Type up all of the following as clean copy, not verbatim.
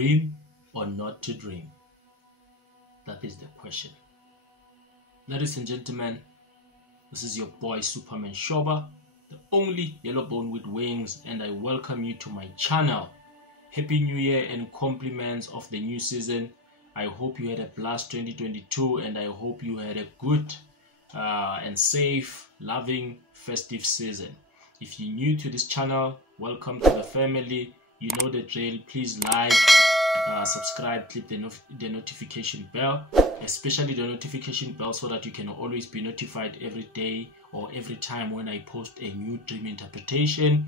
dream or not to dream? That is the question. Ladies and gentlemen, this is your boy Supamanshoba, the only yellow bone with wings, and I welcome you to my channel. Happy New Year and compliments of the new season. I hope you had a blast 2022, and I hope you had a good and safe, loving, festive season. If you're new to this channel, welcome to the family. You know the drill. Please like, subscribe, click the notification bell, especially the notification bell, so that you can always be notified every day or every time when I post a new dream interpretation.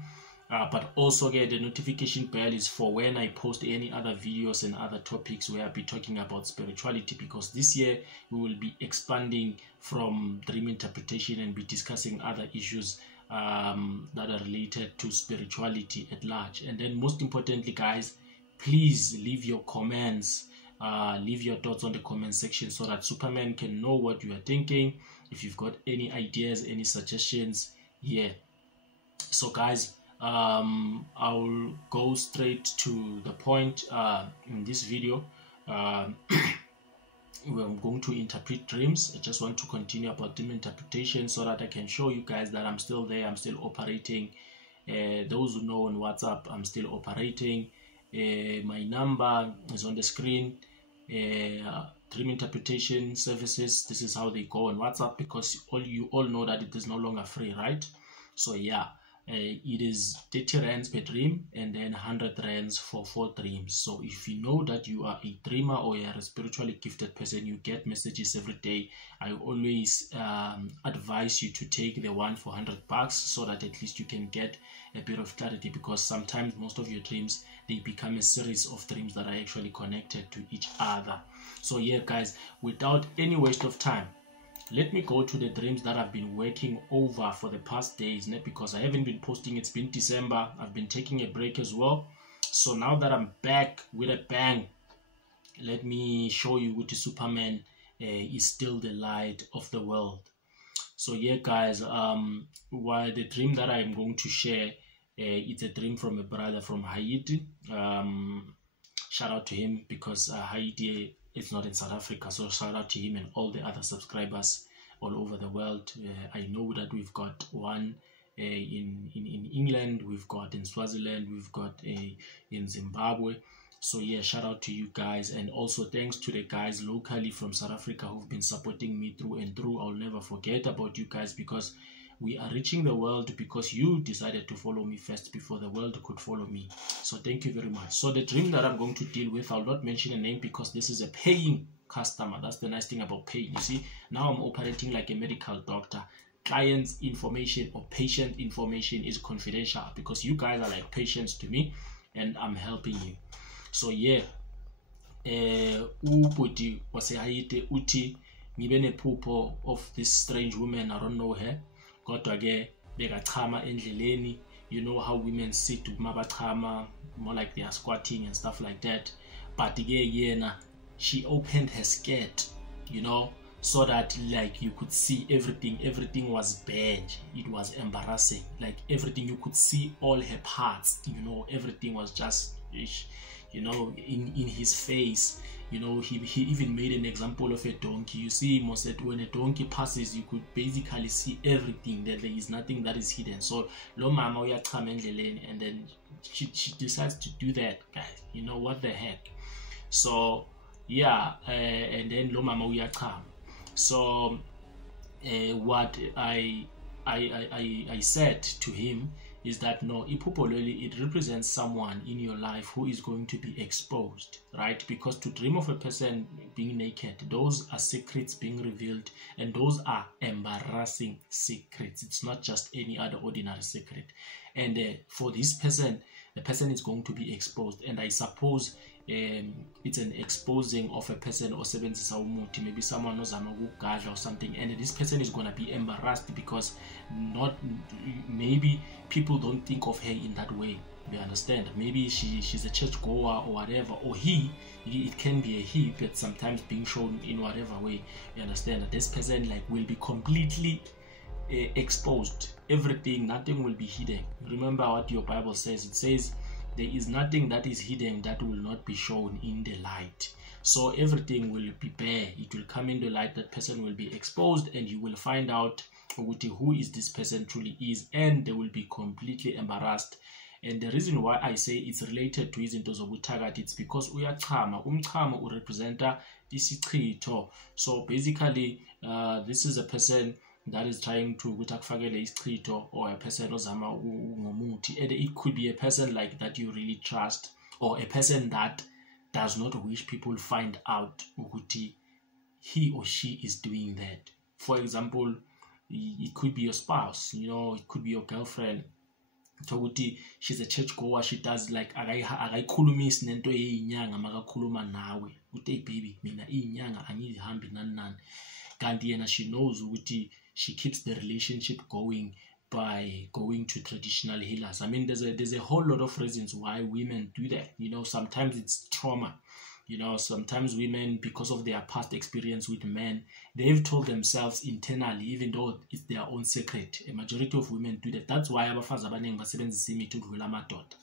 But also get the notification bell is for when I post any other videos and other topics where I'll be talking about spirituality, because this year we will be expanding from dream interpretation and be discussing other issues that are related to spirituality at large. And then most importantly, guys, please leave your comments, leave your thoughts on the comment section so that Superman can know what you are thinking. If you've got any ideas, any suggestions, yeah. So guys, I'll go straight to the point. In this video, we're going to interpret dreams. I just want to continue about dream interpretation so that I can show you guys that I'm still there, I'm still operating. Those who know on WhatsApp, I'm still operating. My number is on the screen. Dream interpretation services, this is how they go on WhatsApp, because you all know that it is no longer free, right? So yeah, it is 30 rands per dream and then 100 rands for 4 dreams. So if you know that you are a dreamer or you are a spiritually gifted person, you get messages every day, I always advise you to take the one for $100 so that at least you can get a bit of clarity, because sometimes most of your dreams, they become a series of dreams that are actually connected to each other. So yeah guys, without any waste of time, let me go to the dreams that I've been working over for the past days, because I haven't been posting. It's been December. I've been taking a break as well. So now that I'm back with a bang, let me show you what Superman is still the light of the world. So yeah guys, while the dream that I'm going to share, it's a dream from a brother from Haiti. Shout out to him, because Haiti, it's not in South Africa, so shout out to him and all the other subscribers all over the world. I know that we've got one in England, we've got in Swaziland, we've got in Zimbabwe. So yeah, shout out to you guys, and also thanks to the guys locally from South Africa who've been supporting me through and through. I'll never forget about you guys, because we are reaching the world because you decided to follow me first before the world could follow me. So thank you very much. So the dream that I'm going to deal with, I'll not mention a name because this is a paying customer. That's the nice thing about paying. You see, now I'm operating like a medical doctor. Client's information or patient information is confidential, because you guys are like patients to me and I'm helping you. So yeah, ubhuti wasehayite uthi ngibe nephupho of this strange woman. I don't know her. Kodwa ke bekachama endleleni. You know how women sit mabachama, more like they are squatting and stuff like that. But ke yena, she opened her skirt, you know, so that like you could see everything. Everything was bad. It was embarrassing. Like everything, you could see all her parts, you know, everything was just, you know, in his face. You know, he even made an example of a donkey. You see, most that when a donkey passes, you could basically see everything, that there is nothing that is hidden. So lo mama uyachama endleleni, and then she decides to do that, guys. You know, what the heck. So yeah, and then lo mama uyachama. So what I said to him is that no, iphupho, it represents someone in your life who is going to be exposed, right? Because to dream of a person being naked, those are secrets being revealed, and those are embarrassing secrets. It's not just any other ordinary secret. And for this person, the person is going to be exposed, and I suppose it's an exposing of a person or maybe someone knows or something, and this person is going to be embarrassed because maybe people don't think of her in that way. You understand? Maybe she's a church goer or whatever, or it can be a he, but sometimes being shown in whatever way. You understand that this person like will be completely exposed. Everything, nothing will be hidden. Remember what your Bible says. It says there is nothing that is hidden that will not be shown in the light. So everything will be bare. It will come in the light. That person will be exposed, and you will find out who is this person truly is, and they will be completely embarrassed. And the reason why I say it's related to izinto zobuthakathi, it's because uyachama, umchamo urepresenta isichitho. So basically, this is a person that is trying to kutakufakele isichitho, or a person ozama ngomuthi, and it could be a person like that you really trust, or a person that does not wish people find out ukuthi he or she is doing that. For example, it could be your spouse, you know, it could be your girlfriend. She's a church goer, she does like akayikhulumisi nento yeyinyanga makakhuluma nawe uthi baby mina iyinyanga angihambi nani, kanti yena she knows ukuthi she keeps the relationship going by going to traditional healers. I mean, there's a whole lot of reasons why women do that. You know, sometimes it's trauma. You know, sometimes women, because of their past experience with men, they've told themselves internally, even though it's their own secret. A majority of women do that. That's why abafazi abaningi basebenzisa imithi ukudlula amadoda.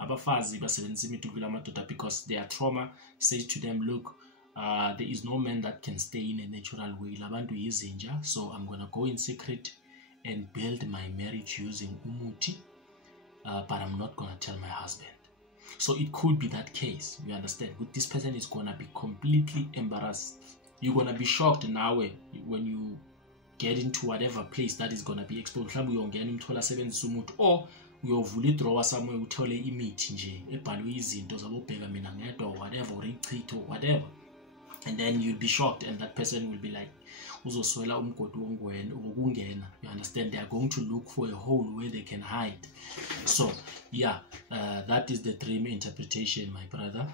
Abafazi basebenzisa imithi ukudlula amadoda because their trauma says to them, look, there is no man that can stay in a natural way. Labantu yizinja, so I'm gonna go in secret and build my marriage using umuti, but I'm not gonna tell my husband. So it could be that case, you understand? This person is gonna be completely embarrassed. You're gonna be shocked now when you get into whatever place that is gonna be exposed. Or uyovula idrowa somewhere uthole imithi nje ebhalwe izinto zabobheka mina ngedwa or whatever, or ichitho or whatever, and then you'll be shocked, and that person will be like uzoswela umgodi wokungena. You understand? They are going to look for a hole where they can hide. So yeah, that is the dream interpretation, my brother.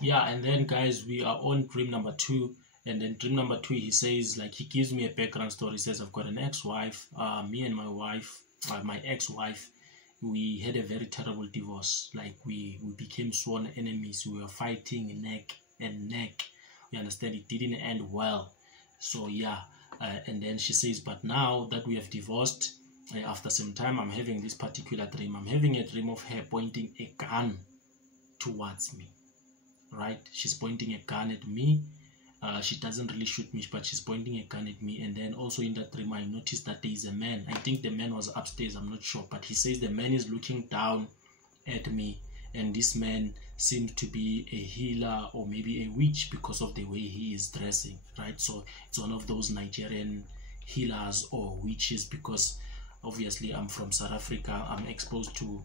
Yeah, and then guys, we are on dream number 2. And then dream number 2, he says, like, he gives me a background story. He says, I've got an ex-wife, me and my wife, my ex-wife, we had a very terrible divorce. Like, we became sworn enemies. We were fighting neck and neck. You understand? It didn't end well. So yeah, and then she says, but now that we have divorced, after some time, I'm having this particular dream. I'm having a dream of her pointing a gun towards me, right? She's pointing a gun at me. She doesn't really shoot me, but she's pointing a gun at me. And then also in that dream, I noticed that there is a man. I think the man was upstairs, I'm not sure, but he says the man is looking down at me, and this man seems to be a healer or maybe a witch because of the way he is dressing, right? So it's one of those Nigerian healers or witches, because obviously I'm from South Africa. I'm exposed to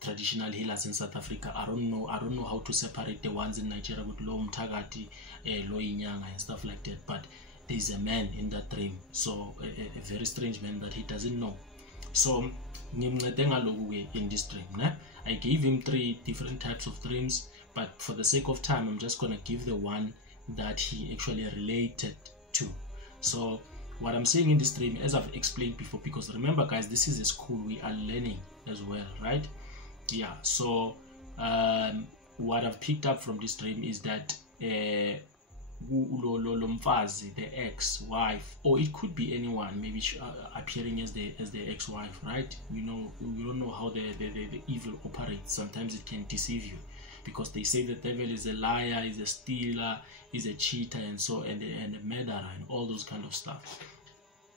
traditional healers in South Africa. I don't know how to separate the ones in Nigeria with lo mthakathi, lo inyanga and stuff like that. But there's a man in that dream, so a very strange man that he doesn't know. So in this dream, I gave him 3 different types of dreams, but for the sake of time, I'm just gonna give the one that he actually related to. So what I'm saying in this dream, as I've explained before, because remember guys, this is a school, we are learning as well, right? Yeah, so what I've picked up from this dream is that umfazi, the ex-wife, or it could be anyone, maybe appearing as the ex-wife, right? You know, you don't know how the evil operates. Sometimes it can deceive you, because they say the devil is a liar, is a stealer, is a cheater, and so and a murderer, and all those kind of stuff.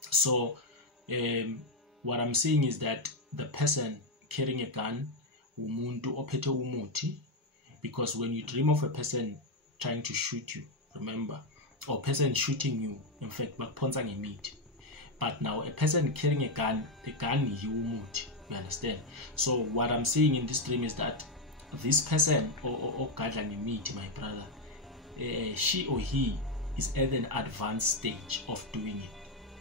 So what I'm saying is that the person carrying a gun, umuntu ophethe umuthi, because when you dream of a person trying to shoot you, remember, or person shooting you, in fact, bakphonsa ngemithi. But now a person carrying a gun, the gun is umuthi, you understand? So what I'm saying in this dream is that this person, or gadla ngemithi, my brother, she or he is at an advanced stage of doing it.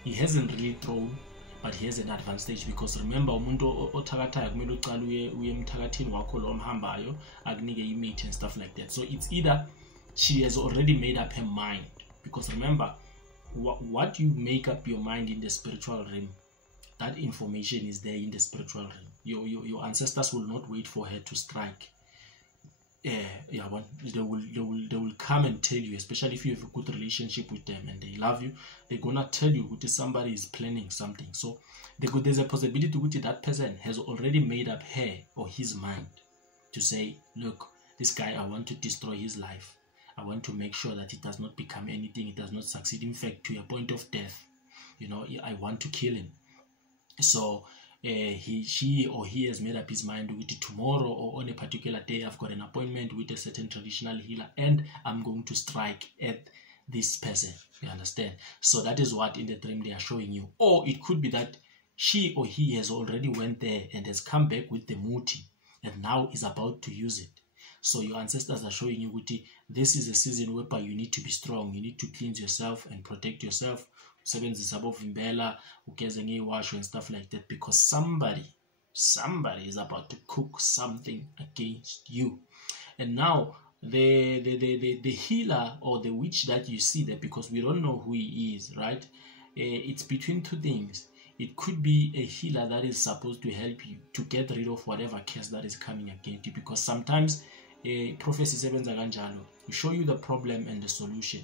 He hasn't really thrown, but he has an advanced stage, because remember, umuntu othakathayo kumele uqala uye emthakathini wakho lo omhambayo akunike imithi and stuff like that. So it's either she has already made up her mind, because remember, what you make up your mind in the spiritual realm, that information is there in the spiritual realm. Your ancestors will not wait for her to strike. yeah, they will come and tell you, especially if you have a good relationship with them and they love you, they're gonna tell you that somebody is planning something. So there's a possibility that person has already made up her or his mind to say, look, this guy, I want to destroy his life. I want to make sure that it does not become anything, it does not succeed, in fact, to a point of death. You know, I want to kill him. So she or he has made up his mind with tomorrow or on a particular day, I've got an appointment with a certain traditional healer and I'm going to strike at this person. You understand? So that is what in the dream they are showing you. Or it could be that she or he has already went there and has come back with the muti and now is about to use it. So your ancestors are showing you that this is a season whereby you need to be strong, you need to cleanse yourself and protect yourself, and stuff like that, because somebody is about to cook something against you. And now the healer or the witch that you see there, because we don't know who he is, right? It's between two things. It could be a healer that is supposed to help you to get rid of whatever curse that is coming against you, because sometimes prophecy sebenza kanjalo, we show you the problem and the solution.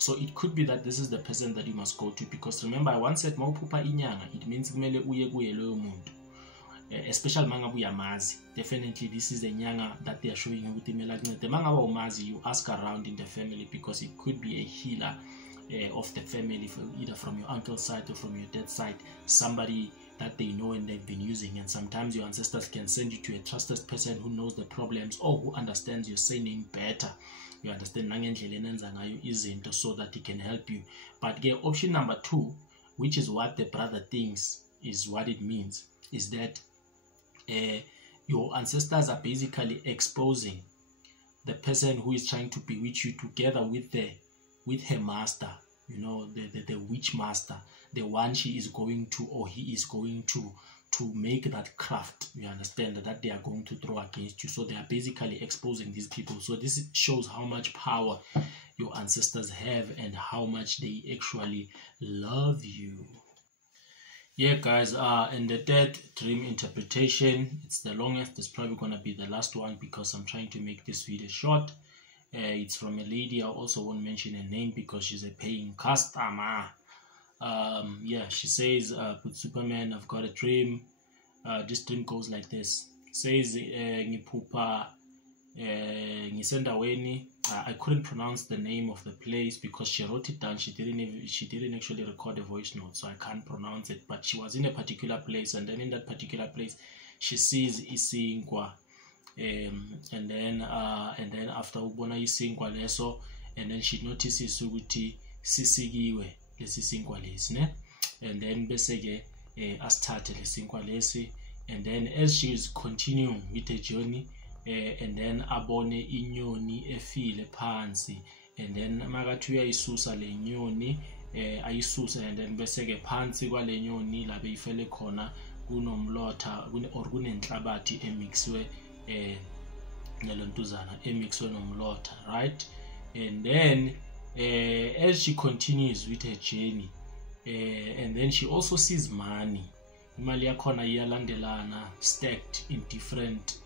So it could be that this is the person that you must go to, because remember, I once said mawuphupha inyanga, it means kumele uye kuye loyo muntu, especially mangabe uyamazi. Definitely this is a nyanga that they are showing you ukuthi mela kuncede. Mangabe umazi, you ask around in the family, because it could be a healer of the family, either from your uncle's side or from your dad's side, somebody that they know and they've been using. And sometimes your ancestors can send you to a trusted person who knows the problems or who understands your saying better. You understand, so that he can help you. But option number 2, which is what the brother thinks is what it means, is that your ancestors are basically exposing the person who is trying to bewitch you together with her master, you know, the witch master, the one she is going to or he is going to make that craft, you understand, that they are going to throw against you. So they are basically exposing these people. So this shows how much power your ancestors have and how much they actually love you. Yeah, guys, and the third dream interpretation, it's the longest, it's probably gonna be the last one because I'm trying to make this video short. It's from a lady. I also won't mention her name because she's a paying customer. Yeah, she says, with Superman, I've got a dream. This dream goes like this. It says, Ukuphupha Isinkwa. I couldn't pronounce the name of the place because she wrote it down. She didn't actually record a voice note, so I can't pronounce it. But she was in a particular place, and then in that particular place, she sees Isinkwa. And then after ubona Isinkwa leso, and then she notices ukuthi esisikiwe lesisinkwa lesi, ne? And then bese ke asithathe lesinkwa lesi, and then as she is continuing with the journey, and then abone inyoni efile phansi, and then makathi uyayisusa le nyoni, ayisusa, and then bese ke phansi kwale nyoni la beyifele khona kunomlotha or kunenhlabathi emixwe nelontuzana emixwe nomlotha, right? And then as she continues with her journey, and then she also sees money. Imali yakhona iyalandelana, stacked in different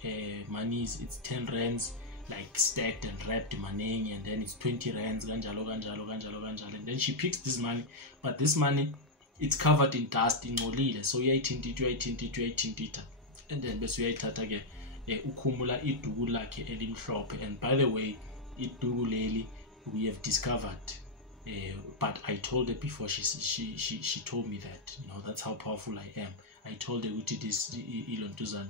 monies. It's 10 rands, like stacked and wrapped maningi, and then it's 20 rands, kanjalo. And then she picks this money, but this money, it's covered in dust, ingcolile. So uyayithintitha, and then bese uyayithatha ke ukhumula iduku lakhe elimhlophe. And by the way, iduku leli we have discovered, but I told her before she told me that, you know, that's how powerful I am. I told her ukuthi this ilontuzana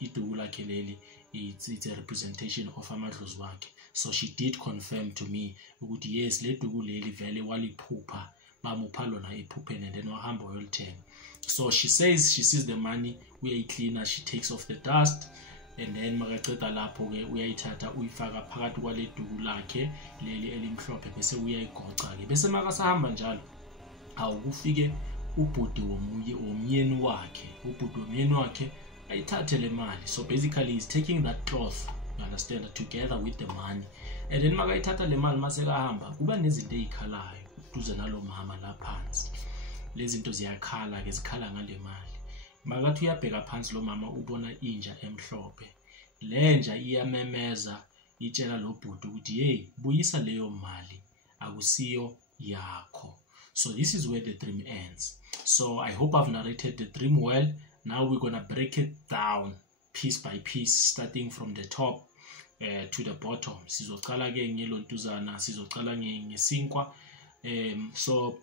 iduku lakhe leli, it's a representation of amadlozi wakhe. So she did confirm to me ukuthi yes, le duku leli vele waliphupha, bamupha lona ephupheni, and then wahamba wayolithenga. So she says she sees the money, uyayicleaner, she takes off the dust, and then makaceda lapho ke uyayithatha uyifaka phakathi kwale duku lakhe leli elimhlophe, bese uyayigoca ke. Bese makasahamba njalo awukufike ubhuti womyeni wakhe ayithathe le mali. So basically he's taking that cloth, you understand, together with the money, and then makayithatha le mali masekahamba kuba nezinto ezikhalayo duze nalo mama la phansi. Lezi zinto ziyakhala ke, zikhala ngale mali. Makathi uyabheka phansi lo mama ubona inja emhlophe. lenja iyamemeza itshela lo bhuti ukuthi hey buyisa leyo mali akusiyo yakho. So this is where the dream ends. So I hope I've narrated the dream well. Now we're gonna break it down piece by piece, starting from the top to the bottom. Sizocala ke ngelontuzana, sizocala ngesinkwa. So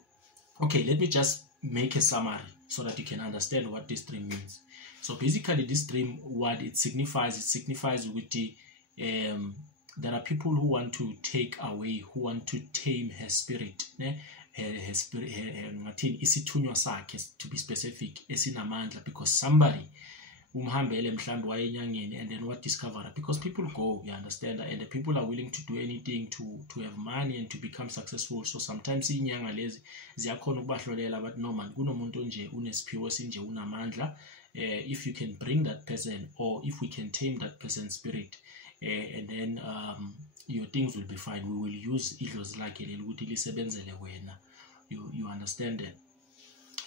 okay, let me just make a summary so that you can understand what this dream means. So basically this dream, what it signifies with the there are people who want to take away, who want to tame her spirit, her spirit, isithunywa sakhe, to be specific, esinamandla, because somebody umhambele mhlambe wayenyangeni, and then what discover, because people go, you understand, and the people are willing to do anything to have money and to become successful. So sometimes inyanga lezi ziyakhona ukubahlolela, but no man, kunomuntu nje unesiphiwo sinje unamandla. If you can bring that person, or if we can tame that person's spirit, and then your things will be fine. We will use idlozi lakhe ukuthi lisebenzele wena. You understand that?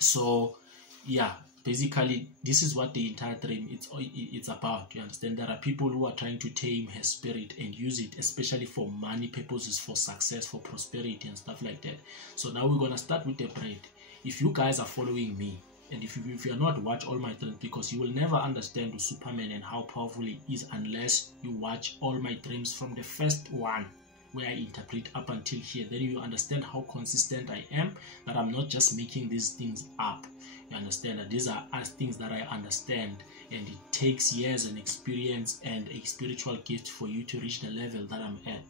So yeah, basically this is what the entire dream it's about. You understand? There are people who are trying to tame her spirit and use it, especially for money purposes, for success, for prosperity and stuff like that. So now we're gonna start with the bread. If you guys are following me, and if you are not, watch all my dreams, because you will never understand Superman and how powerful it is unless you watch all my dreams from the first one where I interpret up until here. Then you understand how consistent I am, that I'm not just making these things up. You understand that these are things that I understand, and it takes years and experience and a spiritual gift for you to reach the level that I'm at.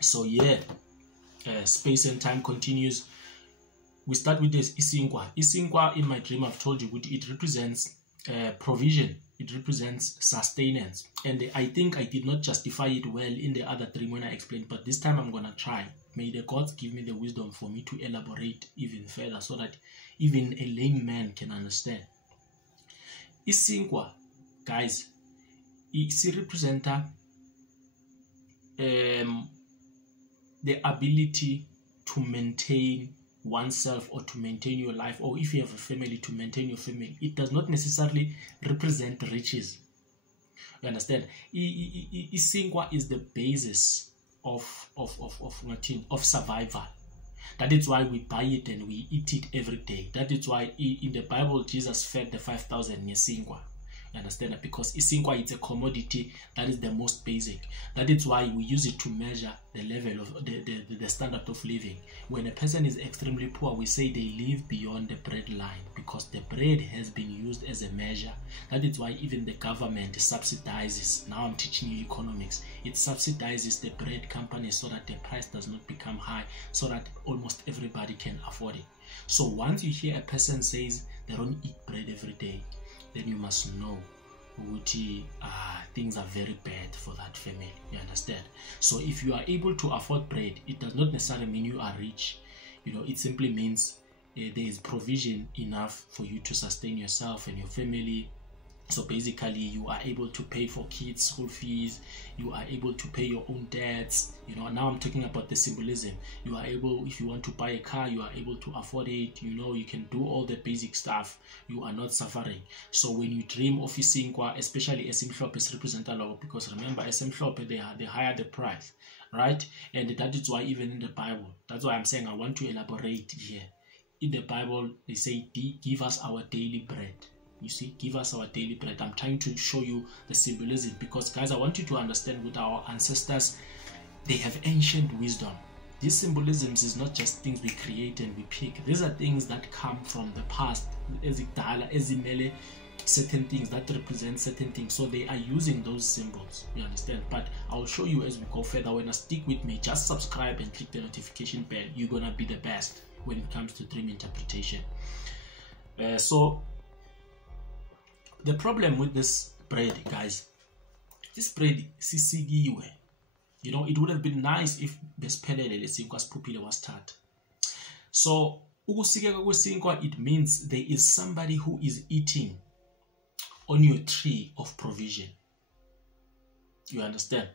So yeah, space and time continues. We start with this Isinkwa. Isinkwa in my dream, I've told you, it represents provision. It represents sustenance. And I think I did not justify it well in the other dream when I explained, but this time I'm going to try. May the gods give me the wisdom for me to elaborate even further so that even a layman can understand. Isinkwa, guys, it represents the ability to maintain oneself, or to maintain your life, or if you have a family, to maintain your family. It does not necessarily represent riches. You understand? Isinkwa is the basis of survival. That is why we buy it and we eat it every day. That is why in the Bible Jesus fed the 5,000 ngesingwa. You understand that? Because isinkwa, it's a commodity that is the most basic. That is why we use it to measure the level of the standard of living. When a person is extremely poor, we say they live beyond the bread line, because the bread has been used as a measure. That is why even the government subsidizes. Now I'm teaching you economics. It subsidizes the bread companies so that the price does not become high, so that almost everybody can afford it. So once you hear a person says they don't eat bread every day, then you must know things are very bad for that family. You understand? So if you are able to afford bread, it does not necessarily mean you are rich. You know, it simply means there is provision enough for you to sustain yourself and your family. So basically you are able to pay for kids' school fees, you are able to pay your own debts. You know, now I'm talking about the symbolism. You are able, if you want to buy a car, you are able to afford it. You know, you can do all the basic stuff. You are not suffering. So when you dream of isinkwa, especially elimhlophe, is represented, because remember, elimhlophe, they higher the price, right? And that is why even in the Bible, that's why I'm saying I want to elaborate here. In the Bible, they say, give us our daily bread. You see, give us our daily bread. I'm trying to show you the symbolism, because guys, I want you to understand, with our ancestors, they have ancient wisdom. These symbolisms is not just things we create and we pick. These are things that come from the past, certain things that represent certain things. So they are using those symbols, you understand? But I'll show you as we go further. When I stick with me, just subscribe and click the notification bell. You're gonna be the best when it comes to dream interpretation. So the problem with this bread, guys, this bread esisikiwe. You know, it would have been nice if besiphelele lesinkwa siphuphile wasithatha. So ukusikeka kwesinkwa, it means there is somebody who is eating on your tree of provision. You understand?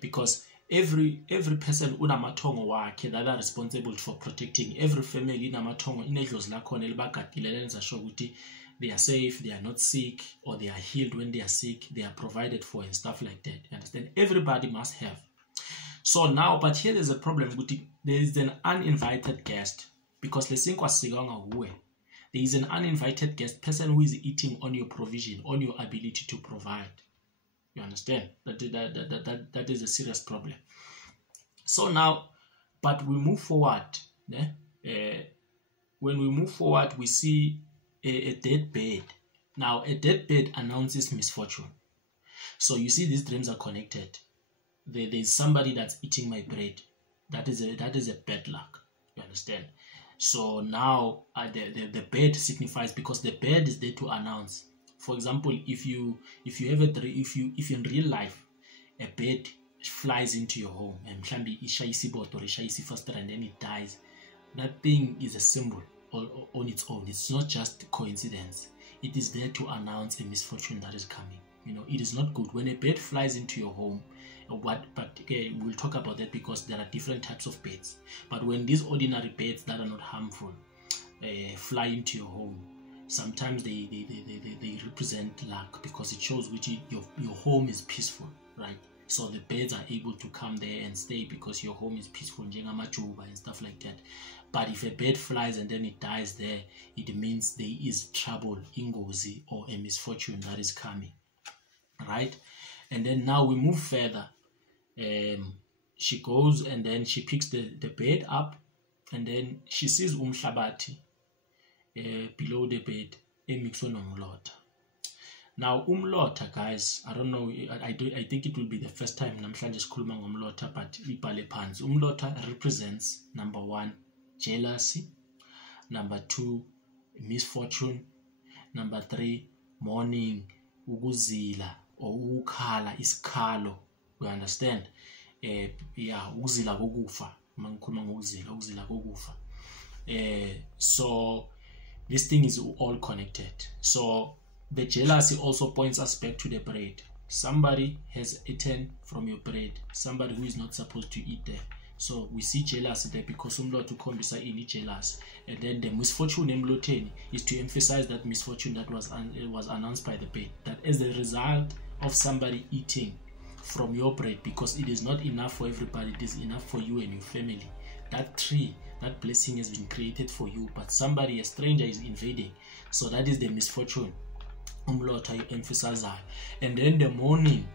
Because every person unamathongo wakhe that are responsible for protecting. Every family inamathongo, inedlozi lakhona elibagadile lenza sure ukuthi they are safe, they are not sick, or they are healed when they are sick, they are provided for and stuff like that. You understand? Everybody must have. So now, but here there's a problem. There is an uninvited guest, because lesinkwa siganga huwe. There is an uninvited guest, person who is eating on your provision, on your ability to provide. You understand? That is a serious problem. So now, but we move forward. When we move forward, we see a dead bird. Now, a dead bird announces misfortune. So you see, these dreams are connected. There's somebody that's eating my bread. That is a bad luck. You understand? So now the bird signifies, because the bird is there to announce. For example, if you in real life a bird flies into your home and and then it dies, that thing is a symbol on its own. It's not just coincidence. It is there to announce a misfortune that is coming. You know, it is not good when a bird flies into your home. But we'll talk about that, because there are different types of birds. But when these ordinary birds that are not harmful fly into your home, sometimes they represent luck, because it shows which your home is peaceful, right? So the birds are able to come there and stay because your home is peaceful, and stuff like that. But if a bird flies and then it dies there, it means there is trouble, ingozi, or a misfortune that is coming, right? And then now we move further. She goes and then she picks the bed up, and then she sees umhlabati below the bed, umlotha. Now umlotha, guys, I don't know, I think it will be the first time namhlanje sikhuluma ngomlotha, but ibhale phansi. Umlotha represents, number 1, jealousy, number 2, misfortune, number 3, mourning, ukuzila, or ukhala, isikhalo. We understand? Ukuzila kokufa. Mangikhuluma ngokuzila kokufa. So this thing is all connected. So the jealousy also points us back to the bread. Somebody has eaten from your bread, somebody who is not supposed to eat there. So we see jealousy there, because umlotha ukhombisa ini jealous. And then the misfortune emlotheni is to emphasize that misfortune that was announced by the bird, that as a result of somebody eating from your bread, because it is not enough for everybody, it is enough for you and your family. That tree, that blessing has been created for you, but somebody, a stranger, is invading. So that is the misfortune umlotha emphasizes. And then the mourning,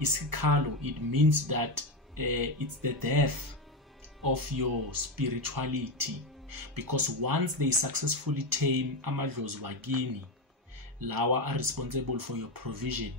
isikhalo, it means that it's the death of your spirituality, because once they successfully tame amadlozi wakini, lawa are responsible for your provision,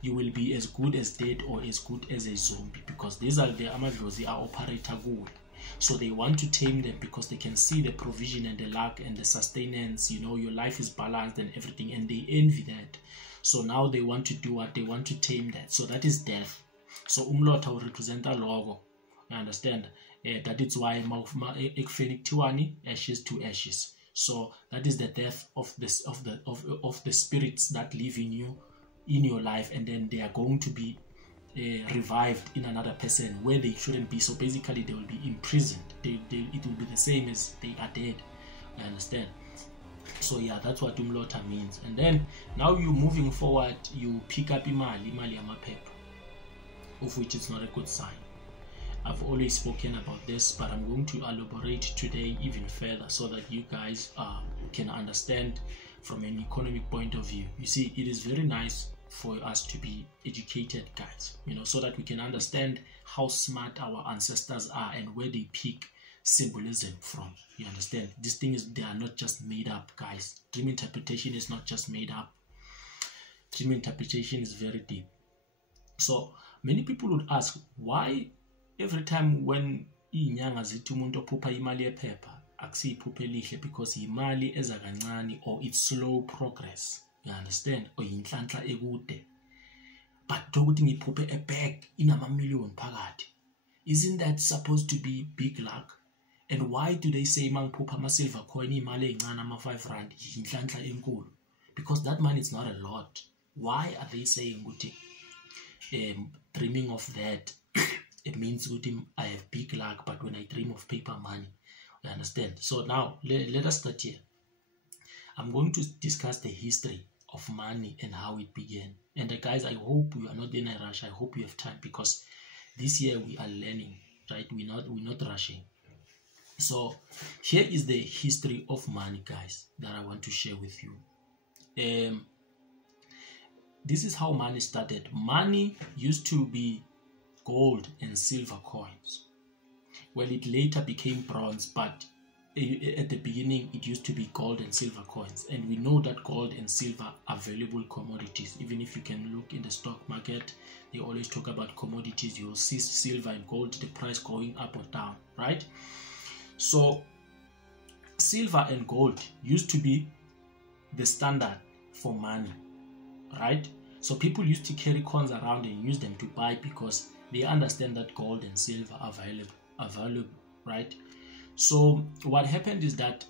you will be as good as dead or as good as a zombie, because these are the amadlozi are operator good. So they want to tame them because they can see the provision and the luck and the sustenance, you know, your life is balanced and everything, and they envy that. So now they want to do what? They want to tame that. So that is death. So umlotha will represent a logo. You understand? That is why ashes to ashes. So that is the death of the spirits that live in you, in your life, and then they are going to be revived in another person where they shouldn't be. So basically they will be imprisoned. It will be the same as they are dead. I understand? So yeah, that's what umlotha means. And then now you moving forward, you pick up imali yephepha, of which is not a good sign. I've always spoken about this, but I'm going to elaborate today even further so that you guys can understand from an economic point of view. You see, it is very nice for us to be educated, guys, you know, so that we can understand how smart our ancestors are and where they pick symbolism from. You understand? These things, they are not just made up, guys. Dream interpretation is not just made up. Dream interpretation is very deep. So many people would ask, why every time when inyanga zithi umuntu ophupha imali yephepha akusiyiphuphe elihle, because imali eza kancane, or it's slow progress, you understand, or inhlanhla ekude. But ukuthi ngiphuphe a bag inama-million phakathi, isn't that supposed to be big luck? And why do they say mangiphupha ama-silver coin imali encane ama-5 rand inhlanhla enkulu? Because that money is not a lot. Why are they saying ukuthi dreaming of that it means I have big luck, but when I dream of paper money, you understand? So now let us start here. I'm going to discuss the history of money and how it began. And guys, I hope you are not in a rush. I hope you have time, because this year we are learning, right? We're not rushing. So here is the history of money, guys, that I want to share with you. This is how money started. Money used to be gold and silver coins. Well, it later became bronze, but at the beginning it used to be gold and silver coins. And we know that gold and silver are valuable commodities. Even if you can look in the stock market, they always talk about commodities. You'll see silver and gold, the price going up or down, right? So silver and gold used to be the standard for money, right? So people used to carry coins around and use them to buy, because they understand that gold and silver are valuable, right? So what happened is that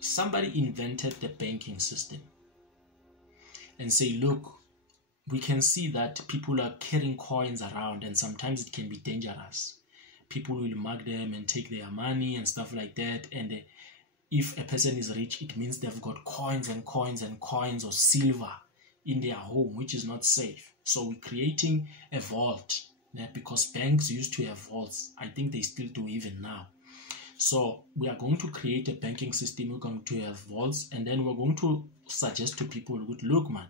somebody invented the banking system and say, look, we can see that people are carrying coins around, and sometimes it can be dangerous. People will mug them and take their money and stuff like that. And if a person is rich, it means they've got coins and coins and coins of silver in their home, which is not safe. So we're creating a vault, because banks used to have vaults. I think they still do even now. So we are going to create a banking system. We're going to have vaults, and then we're going to suggest to people, look, man,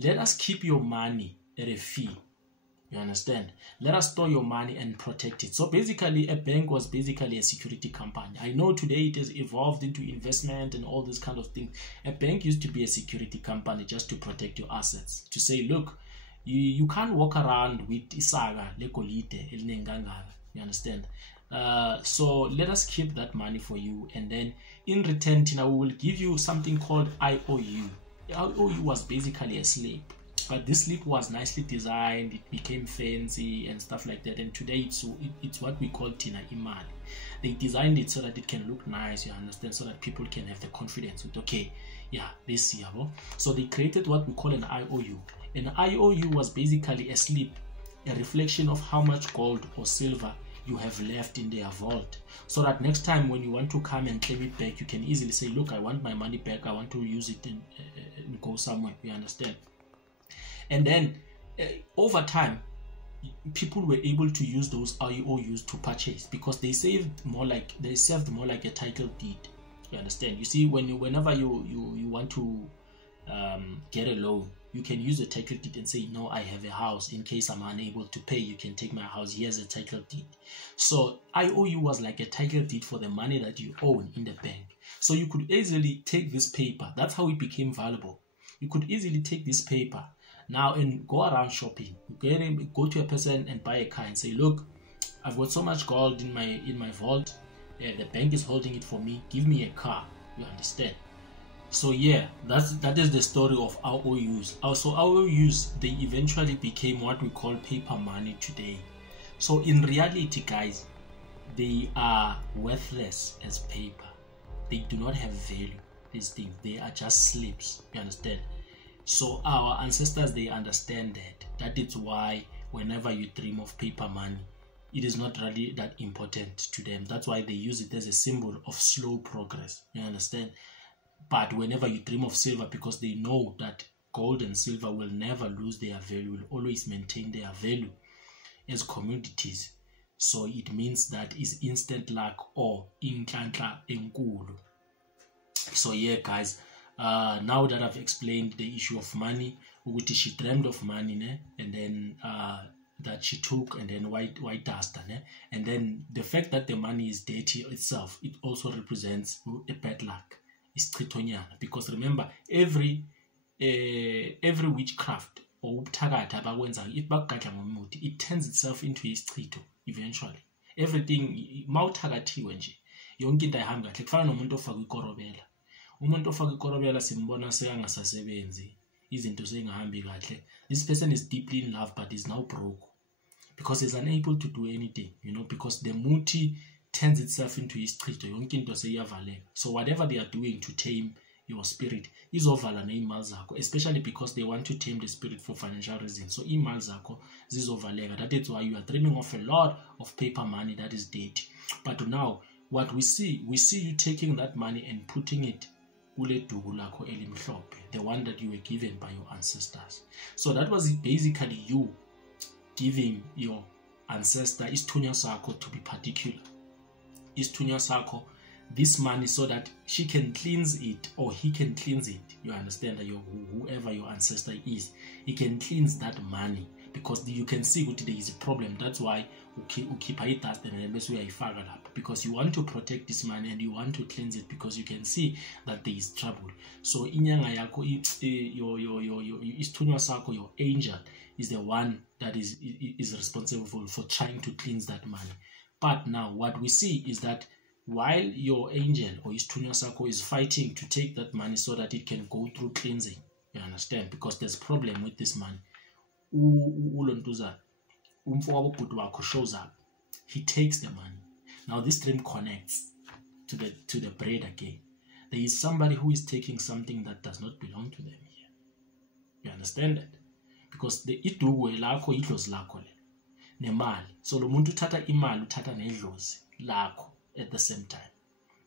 let us keep your money at a fee. You understand? Let us store your money and protect it. So basically, a bank was basically a security company. I know today it has evolved into investment and all this kind of thing. A bank used to be a security company just to protect your assets. To say, look, you can't walk around with isaga lekolite elinengangala. You understand? So let us keep that money for you, and then in return, Tina, we will give you something called IOU. IOU was basically a slip. But this slip was nicely designed, it became fancy and stuff like that. And today it's what we call Tina Imali. They designed it so that it can look nice, you understand, so that people can have the confidence with, okay, yeah, this year. So they created what we call an IOU. An IOU was basically a slip, a reflection of how much gold or silver you have left in their vault, so that next time when you want to come and claim it back, you can easily say, look, I want my money back, I want to use it and go somewhere, you understand. And then over time, people were able to use those IOUs to purchase, because they served more like a title deed. You understand? You see, whenever you want to get a loan, you can use a title deed and say, no, I have a house. In case I'm unable to pay, you can take my house. Here's a title deed. So IOU was like a title deed for the money that you own in the bank. So you could easily take this paper. That's how it became valuable. You could easily take this paper now and go around shopping. You go to a person and buy a car and say, look, I've got so much gold in my vault. The bank is holding it for me. Give me a car. You understand? So yeah, that is the story of IOUs. Also, IOUs, they eventually became what we call paper money today. So in reality, guys, they are worthless as paper. They do not have value. These things, they are just slips. You understand? So our ancestors, they understand that. That is why whenever you dream of paper money, it is not really that important to them. That's why they use it as a symbol of slow progress. You understand? But whenever you dream of silver, because they know that gold and silver will never lose their value, will always maintain their value as commodities. So it means that is instant luck or inhlanhla enkulu. So yeah, guys, now that I've explained the issue of money, ukuthi she dreamed of money, ne? And then that she took, and then white dust, ne? And then the fact that the money is dirty itself, it also represents a bad luck. It's chithonyana, because remember, every witchcraft or ubuthakathi abakwenzayo, it turns itself into isichitho eventually. Everything mawuthakathiwe nje, yonke into ayihamba kahle. Kufana nomuntu ofaka ikorobela. Umuntu ofaka ikorobela simbona sekangasasebenzi, izinto sengahambi kahle. This person is deeply in love but is now broke because he's unable to do anything, because the muti turns itself into isichitho, yonke into seyiyavaleka. So whatever they are doing to tame your spirit izovala neimali zakho, especially because they want to tame the spirit for financial reasons. So imali zakho zizovaleka. That is why you are dreaming of a lot of paper money that is dead. But now what we see you taking that money and putting it ule duku lakho elimhlophe, the one that you were given by your ancestors. So that was basically you giving your ancestor isithunywa sakho to be particular. Isithunywa sakho, this money, so that she can cleanse it, or he can cleanse it. You understand that whoever your ancestor is, he can cleanse that money, because you can see that there is a problem. That's why ukhipha idust and then bese uyayifaka lapha, because you want to protect this money and you want to cleanse it, because you can see that there is trouble. So inyanga yakho, isithunywa sakho, your angel, is the one that is responsible for trying to cleanse that money. But now what we see is that while your angel or isithunywa sakho is fighting to take that money so that it can go through cleansing, you understand, because there's a problem with this money, shows up, he takes the money. Now this dream connects to the braid again. There is somebody who is taking something that does not belong to them here. You understand that? Because the iduku lakho idlozi lakho nemali. So lo muntu uthatha imali uthatha nedlozi lakho at the same time.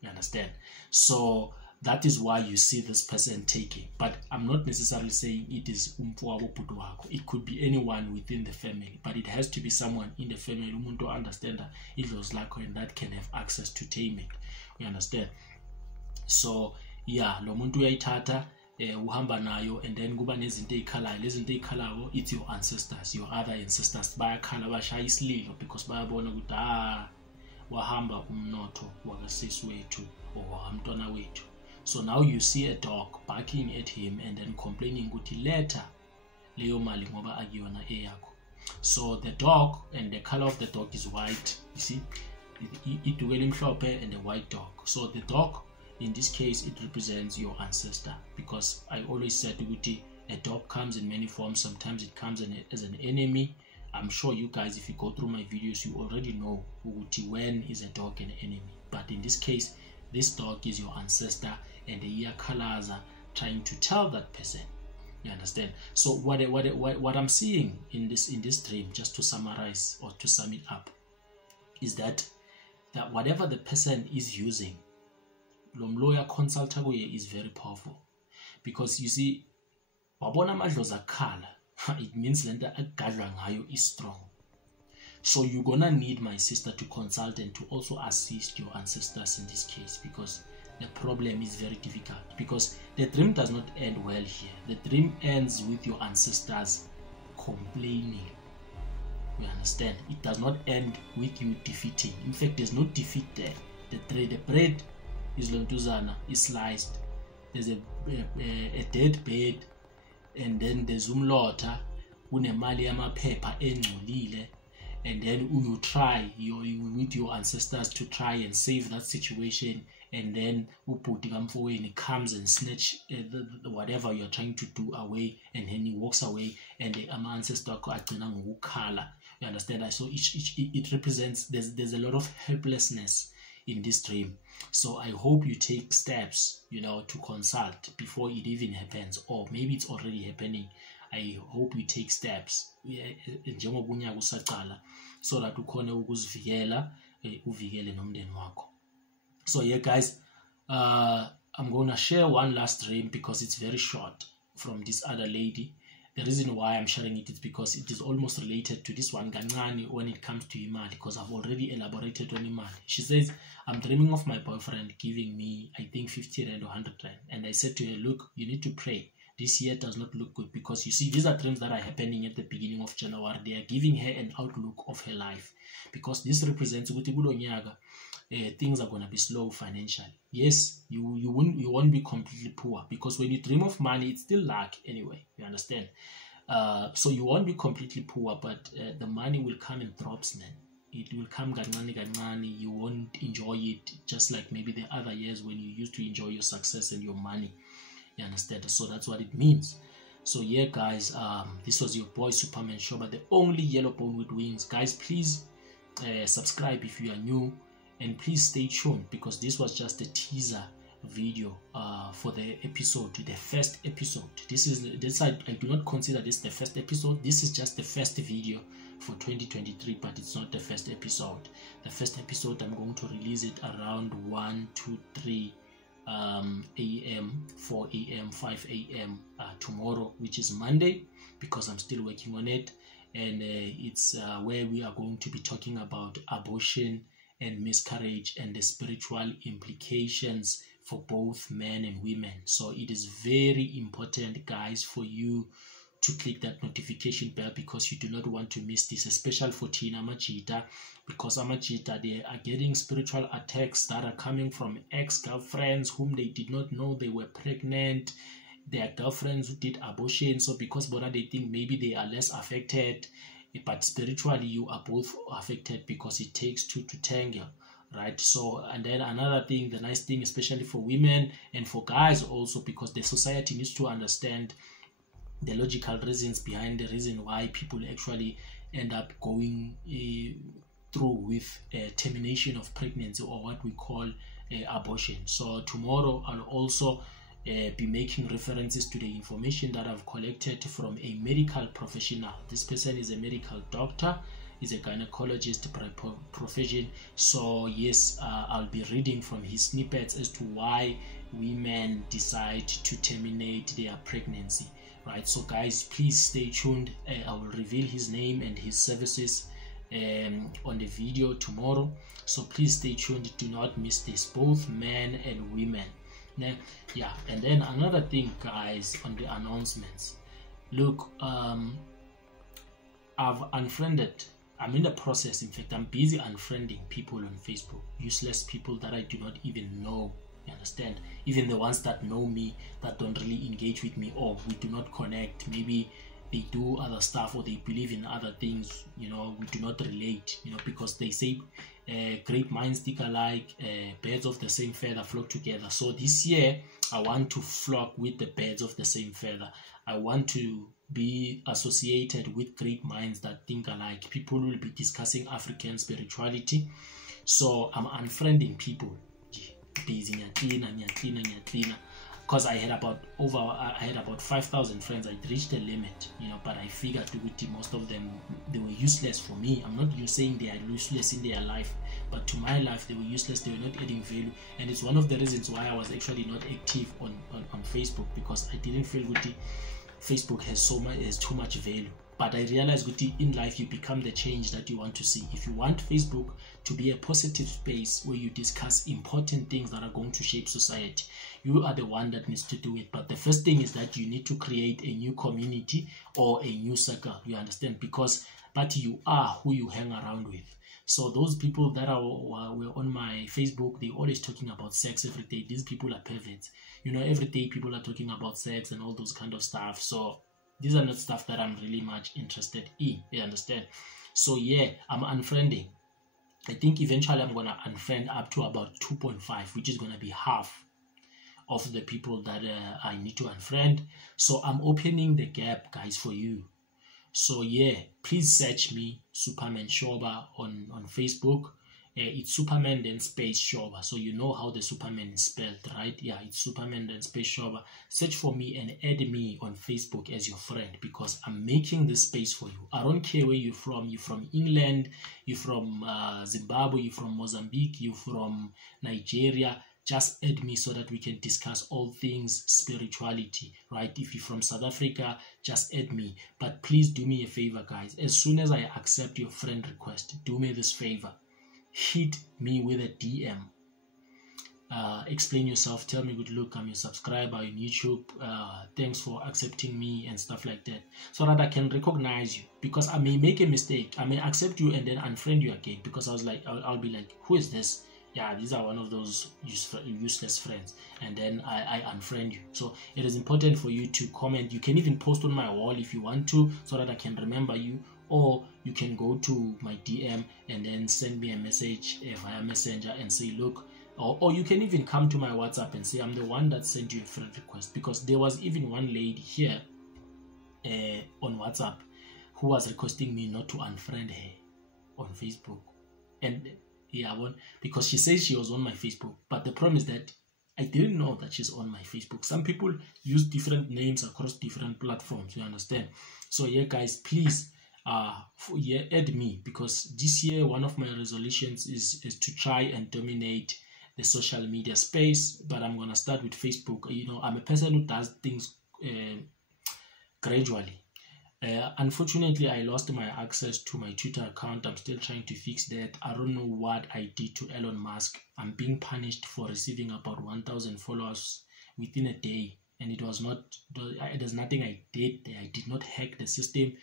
You understand? So that is why you see this person taking. But I'm not necessarily saying it is umfowabo bhuti wakho. It could be anyone within the family, but it has to be someone in the family umuntu understand that idlozi lakho, and that can have access to tame it. You understand? So yeah, lo muntu uyayithatha uhamba nayo, and then kuba nezinto ezikhalayo. Lezi zinto ezikhalayo, it's your ancestors, your other ancestors. Bayakhala bashaya isililo because bayabona ukuthi wahamba umlotha wakasisi wethu or wamntwana wethu. So now you see a dog barking at him and then complaining ukuthi letha leyo mali ngoba akuyona eyakho. So the dog, and the color of the dog is white. You see, iduku elimhlophe and a white dog. So the dog, in this case, it represents your ancestor, because I always said ukuthi a dog comes in many forms. Sometimes it comes as an enemy. I'm sure you guys, if you go through my videos, you already know when is a dog an enemy. But in this case, this dog is your ancestor, and the ear colors are trying to tell that person. You understand? So what I'm seeing in this dream, just to summarize or to sum it up, is that whatever the person is using, lo lawyer consult is very powerful, because you see, wabona amadlozi akhala, it means lento agadlwa ngayo is strong. So you're gonna need, my sister, to consult and to also assist your ancestors in this case, because the problem is very difficult, because the dream does not end well here. The dream ends with your ancestors complaining. You understand? It does not end with you defeating. In fact, there's no defeat there. The bread is lontuzana, is sliced. There's a dead bed, and then there's umlotha, unemali yephepha engcolile. And then you try with your ancestors to try and save that situation, and then ubhuti comes and snatch whatever you're trying to do away, and then he walks away, and the ancestor agcina ngokukhala. You understand that? So it represents there's a lot of helplessness in this dream. So I hope you take steps, to consult before it even happens, or maybe it's already happening. I hope you take steps njengoba unyaka usaqala, so that ukhone ukuzivikela uvikele nomndeni wakho. So yeah guys, I'm gonna share one last dream because it's very short from this other lady. The reason why I'm sharing it is because it is almost related to this one kancane when it comes to imali, because I've already elaborated on imali. She says, I'm dreaming of my boyfriend giving me, I think, 50 rand or 100 rand, and I said to her, look, you need to pray. This year does not look good, because you see, these are dreams that are happening at the beginning of January. They are giving her an outlook of her life, because this represents things are going to be slow financially. Yes, you won't be completely poor, because when you dream of money, it's still luck anyway. You understand? So you won't be completely poor, but the money will come in drops, man. It will come ganani. You won't enjoy it just like maybe the other years when you used to enjoy your success and your money. You understand? So that's what it means. So yeah guys, this was your boy Supamanshoba, the only yellow bone with wings. Guys, please subscribe if you are new, and please stay tuned, because this was just a teaser video for the episode, the first episode. I do not consider this the first episode. This is just the first video for 2023, but it's not the first episode. The first episode, I'm going to release it around 1, 2, 3 a.m., 4 a.m., 5 a.m. Tomorrow, which is Monday, because I'm still working on it. And it's where we are going to be talking about abortion and miscarriage and the spiritual implications for both men and women. So it is very important, guys, for you to click that notification bell, because you do not want to miss this, especially for Tina Machita, because Amachita, they are getting spiritual attacks that are coming from ex-girlfriends whom they did not know they were pregnant, their girlfriends who did abortion. So because they think maybe they are less affected, but spiritually you are both affected, because it takes two to tango, right? So, and then another thing, the nice thing, especially for women and for guys also, because the society needs to understand the logical reasons behind the reason why people actually end up going through with termination of pregnancy, or what we call abortion. So tomorrow I'll also be making references to the information that I've collected from a medical professional. This person is a medical doctor, is a gynecologist by profession. So yes, I'll be reading from his snippets as to why women decide to terminate their pregnancy, right? So guys, please stay tuned. I will reveal his name and his services on the video tomorrow, so please stay tuned. Do not miss this, both men and women. Yeah, and then another thing, guys, on the announcements. Look, I've unfriended, I'm in the process, in fact I'm busy unfriending people on Facebook, useless people that I do not even know, you understand? Even the ones that know me, that don't really engage with me, or we do not connect, maybe they do other stuff or they believe in other things, you know, we do not relate, you know, because they say great minds think alike, birds of the same feather flock together. So this year I want to flock with the birds of the same feather. I want to be associated with great minds that think alike. People will be discussing African spirituality, so I'm unfriending people, because I had about 5,000 friends. I reached the limit, you know, but I figured most of them, they were useless for me. I'm not saying they are useless in their life, but to my life they were useless. They were not adding value, and it's one of the reasons why I was actually not active on Facebook, because I didn't feel good. Facebook has too much value. But I realized in life you become the change that you want to see. If you want Facebook to be a positive space where you discuss important things that are going to shape society, you are the one that needs to do it. But the first thing is that you need to create a new community or a new circle, you understand? But you are who you hang around with. So those people that were on my Facebook, they're always talking about sex every day. These people are perverts. You know, every day people are talking about sex and all those kind of stuff. So these are not stuff that I'm really much interested in, you understand? So yeah, I'm unfriending. I think eventually I'm gonna unfriend up to about 2.5, which is gonna be half of the people that I need to unfriend. So I'm opening the gap, guys, for you. So yeah, please search me, Supamanshoba, on Facebook. It's Superman then space Shoba, so you know how the Superman is spelled, right? Yeah, it's Superman then space Shoba. Search for me and add me on Facebook as your friend, because I'm making this space for you. I don't care where you're from. You're from England, you're from Zimbabwe, you're from Mozambique, you're from Nigeria. Just add me so that we can discuss all things spirituality, right? If you're from South Africa, just add me. But please do me a favor, guys. As soon as I accept your friend request, do me this favor. Hit me with a DM. Explain yourself. Tell me, good look, I'm your subscriber on YouTube. Thanks for accepting me and stuff like that, so that I can recognize you. Because I may make a mistake. I may accept you and then unfriend you again, because I was like, I'll be like, who is this? Yeah, these are one of those useless friends, and then I unfriend you. So it is important for you to comment. You can even post on my wall if you want to, so that I can remember you. Or you can go to my DM and then send me a message via Messenger and say, look, or you can even come to my WhatsApp and say, I'm the one that sent you a friend request. Because there was even one lady here on WhatsApp who was requesting me not to unfriend her on Facebook. And yeah, because she says she was on my Facebook. But the problem is that I didn't know that she's on my Facebook. Some people use different names across different platforms, you understand? So yeah, guys, please add me, because this year one of my resolutions is to try and dominate the social media space, but I'm gonna start with Facebook. You know, I'm a person who does things gradually. Unfortunately, I lost my access to my Twitter account. I'm still trying to fix that. I don't know what I did to Elon Musk. I'm being punished for receiving about 1,000 followers within a day, and there's nothing I did. I did not hack the system.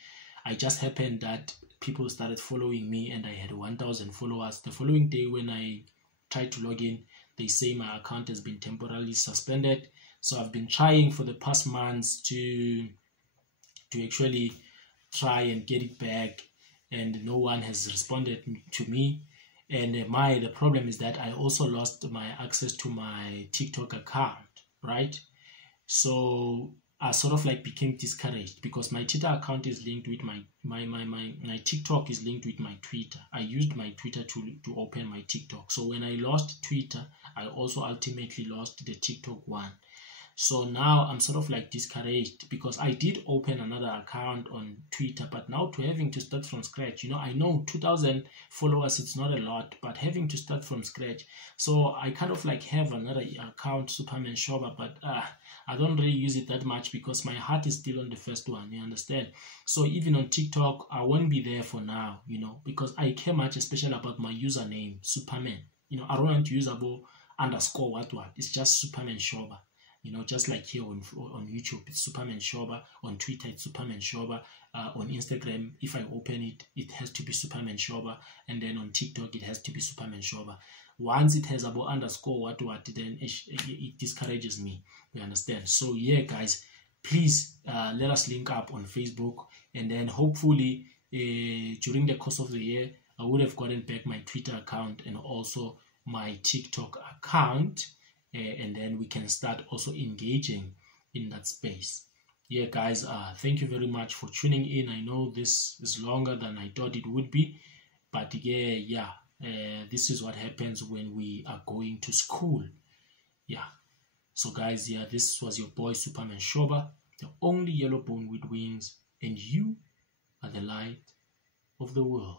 I just happened that people started following me and I had 1,000 followers. The following day when I tried to log in, they say my account has been temporarily suspended. So I've been trying for the past months to actually try and get it back, and no one has responded to me. And the problem is that I also lost my access to my TikTok account, right? So I sort of like became discouraged because my Twitter account is linked with my TikTok is linked with my Twitter. I used my Twitter to open my TikTok. So when I lost Twitter, I also ultimately lost the TikTok one. So now I'm sort of like discouraged because I did open another account on Twitter, but now to having to start from scratch, you know, I know 2,000 followers, it's not a lot, but having to start from scratch. So I kind of like have another account, Supamanshoba, but I don't really use it that much because my heart is still on the first one, you understand? So even on TikTok, I won't be there for now, you know, because I care much, especially about my username, Superman. You know, I don't want to use abo underscore what. It's just Supamanshoba. You know, just like here on YouTube, it's Supamanshoba. On Twitter, it's Supamanshoba. On Instagram, if I open it, it has to be Supamanshoba. And then on TikTok, it has to be Supamanshoba. Once it has about underscore what, then it discourages me. You understand? So yeah, guys, please let us link up on Facebook. And then hopefully, during the course of the year, I would have gotten back my Twitter account and also my TikTok account. And then we can start also engaging in that space. Yeah, guys, thank you very much for tuning in. I know this is longer than I thought it would be, but yeah, this is what happens when we are going to school. Yeah, so guys, yeah, this was your boy Supamanshoba, the only yellow bone with wings, and you are the light of the world.